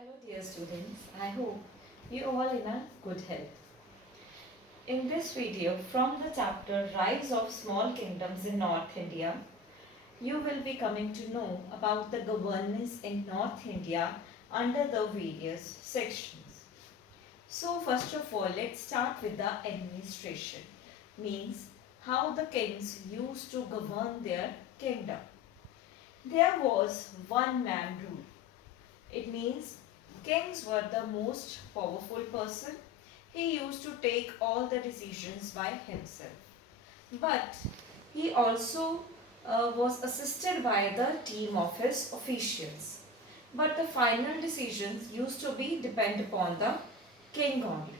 Hello dear students, I hope you all in a good health. In this video from the chapter Rise of Small Kingdoms in North India, you will be coming to know about the governance in North India under the various sections. So first of all, let's start with the administration, means how the kings used to govern their kingdom. There was one man rule. It means kings were the most powerful person. He used to take all the decisions by himself. But he also was assisted by the team of his officials. But the final decisions used to be depend upon the king only.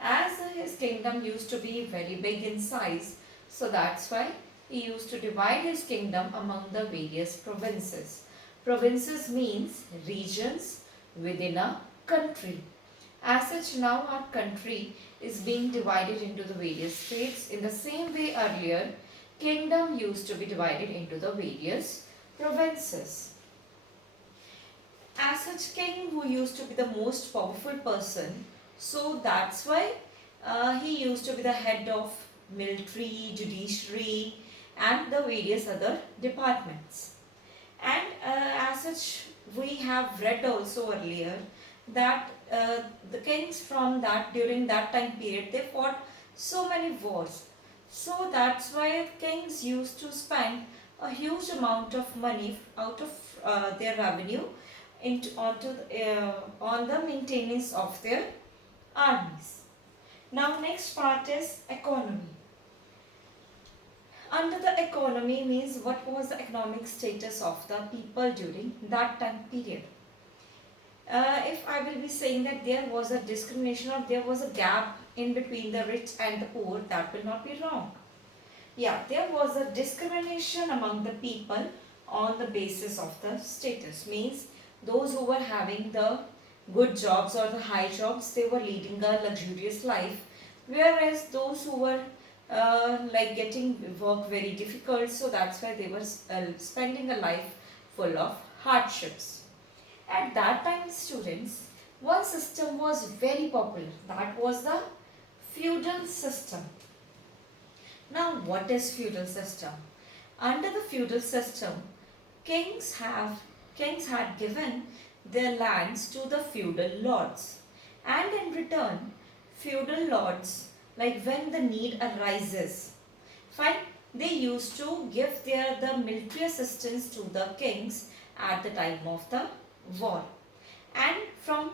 As his kingdom used to be very big in size, so that's why he used to divide his kingdom among the various provinces. Provinces means regions within a country. As such, now our country is being divided into the various states. In the same way earlier, kingdom used to be divided into the various provinces. As such, king who used to be the most powerful person, so that's why he used to be the head of military, judiciary and the various other departments. And as such, we have read also earlier that the kings from that during that time period they fought so many wars. So that's why kings used to spend a huge amount of money out of their revenue on the maintenance of their armies. Now next part is economy. Under the economy means what was the economic status of the people during that time period. If I will be saying that there was a discrimination or there was a gap in between the rich and the poor, that will not be wrong. Yeah, there was a discrimination among the people on the basis of the status. Means those who were having the good jobs or the high jobs, they were leading a luxurious life. Whereas those who were like getting work very difficult, so that's why they were spending a life full of hardships. At that time, students, one system was very popular, that was the feudal system. Now what is feudal system? Under the feudal system, kings had given their lands to the feudal lords, and in return feudal lords, like when the need arises, fine, they used to give the military assistance to the kings at the time of the war. And from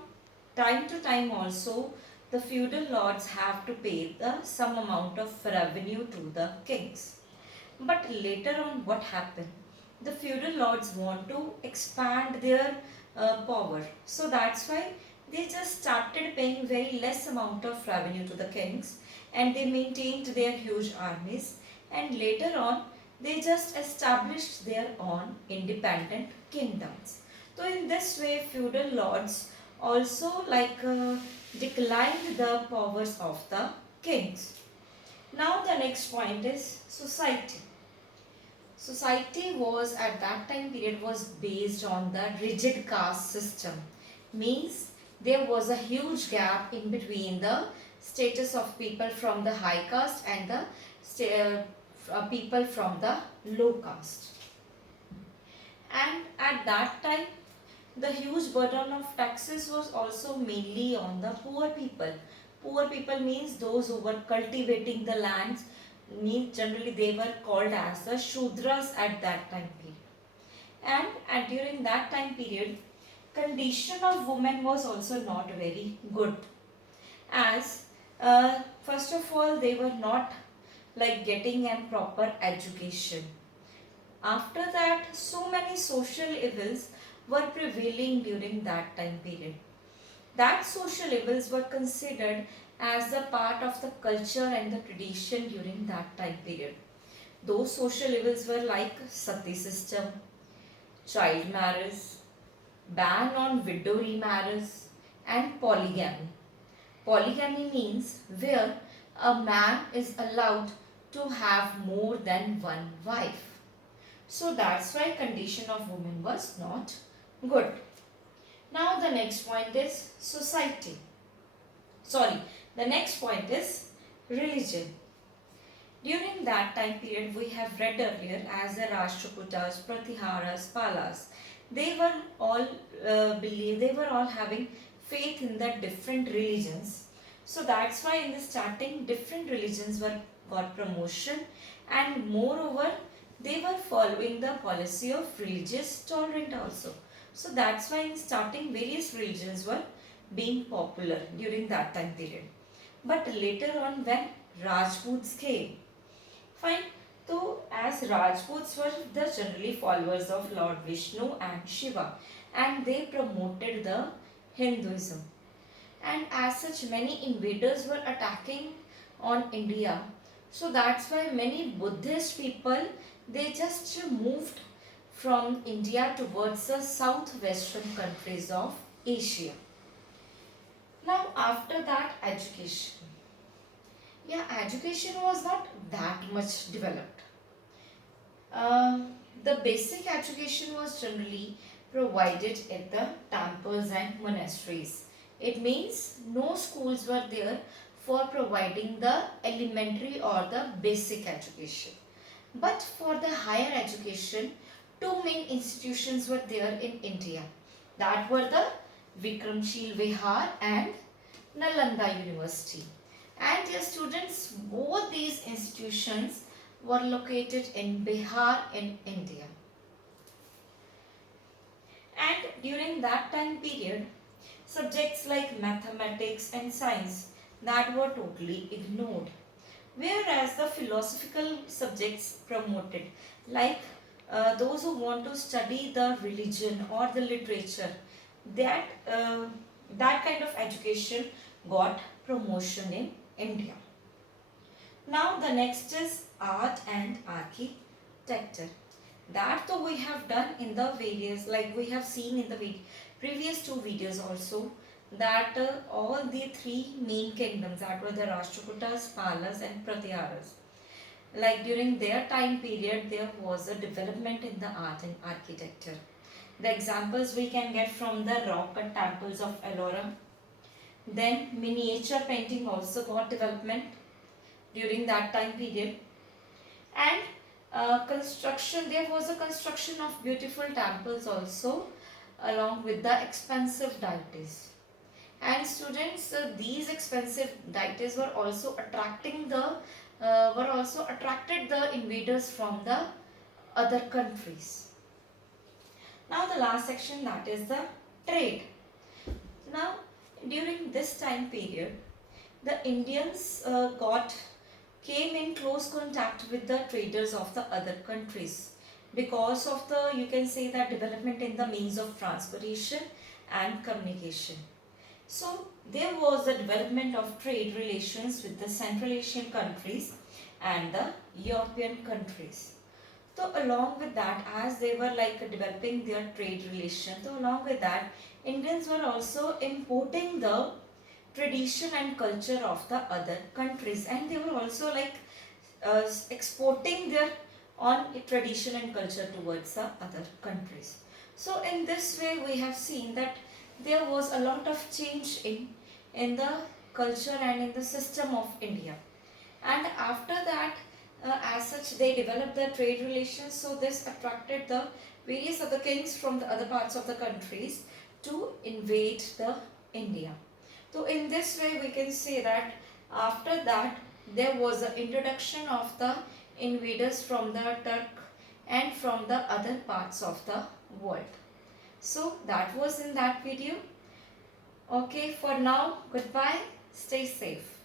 time to time also the feudal lords have to pay some amount of revenue to the kings. But later on what happened? The feudal lords want to expand their power. So that's why they just started paying very less amount of revenue to the kings, and they maintained their huge armies, and later on they just established their own independent kingdoms. So in this way feudal lords also declined the powers of the kings. Now the next point is society. Society was at that time period was based on the rigid caste system. Means there was a huge gap in between the status of people from the high caste and the people from the low caste. And at that time the huge burden of taxes was also mainly on the poor people. Poor people means those who were cultivating the lands, means generally they were called as the Shudras at that time period. And during that time period, condition of women was also not very good. As first of all, they were not like getting a proper education. After that, so many social evils were prevailing during that time period. That social evils were considered as a part of the culture and the tradition during that time period. Those social evils were like sati system, child marriage, ban on widow remarriage, and polygamy. Polygamy means where a man is allowed to have more than one wife. So that's why condition of women was not good. Now the next point is society. Sorry, the next point is religion. During that time period, we have read earlier as the Rashtrakutas, Pratiharas, Palas, they were all they were all having faith in the different religions. So that's why in the starting, different religions were got promotion, and moreover, they were following the policy of religious tolerance also. So that's why in starting, various religions were being popular during that time period. But later on, when Rajputs came, fine. So, as Rajputs were the generally followers of Lord Vishnu and Shiva, and they promoted the Hinduism. And as such, many invaders were attacking on India. So that's why many Buddhist people, they just moved from India towards the southwestern countries of Asia. Now after that, education. Yeah, education was not that much developed. The basic education was generally provided at the temples and monasteries. It means no schools were there for providing the elementary or the basic education. But for the higher education, two main institutions were there in India. That were the Vikramshil Vihar and Nalanda University. And dear students, both these institutions were located in Bihar in India. And during that time period, subjects like mathematics and science that were totally ignored. Whereas the philosophical subjects promoted, like those who want to study the religion or the literature, that that kind of education got promotion in India. Now the next is art and architecture. That though we have done in the various, like we have seen in the previous two videos also, that all the three main kingdoms, that were the Rashtrakutas, Palas and Pratiharas, like during their time period there was a development in the art and architecture. The examples we can get from the rock cut temples of Ellora. Then miniature painting also got development during that time period. And construction, there was a construction of beautiful temples also, along with the expensive deities. And students, these expensive deities were also attracting the attracted the invaders from the other countries. Now the last section, that is the trade. Now during this time period, the Indians came in close contact with the traders of the other countries because of the, you can say that, development in the means of transportation and communication. So there was a development of trade relations with the Central Asian countries and the European countries. So along with that, as they were like developing their trade relations, so along with that, Indians were also importing the tradition and culture of the other countries, and they were also like exporting their own tradition and culture towards the other countries. So in this way we have seen that there was a lot of change in the culture and in the system of India. And after that, as such, they developed the trade relations, so this attracted the various other kings from the other parts of the countries to invade the India. So in this way we can say that after that there was the introduction of the invaders from the Turk and from the other parts of the world. So that was in that video. Okay, for now, goodbye, stay safe.